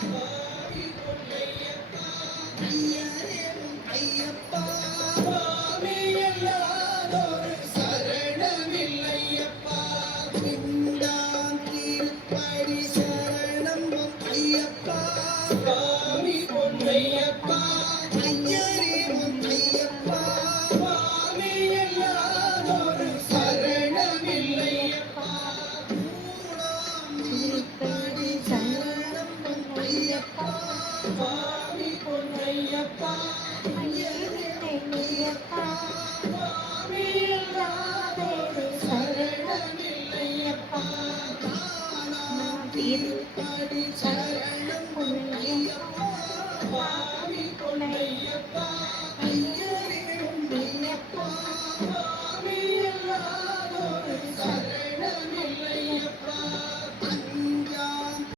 சுவாமி பொன்னையப்பா ஐயரே உன் ஐயப்பா சுவாமி இல்லாதொரு சரணமில்லையப்பா பிண்டான் திருப்படி சரணம் உன் ஐயப்பா சுவாமி பொன்னையப்பா ஐயரே உன் ஐயப்பா சுவாமி இல்லாதொரு சரணமில்லையப்பா மூணாம் திருப்படி சரணம் உன் ஐயப்பா சுவாமி பொன்னையப்பா ஐயரே உன் ஐயப்பா சுவாமி இல்லாதொரு சரணமில்லையப்பா நானாம் திருப்படி சரணம் உன் ஐயப்பா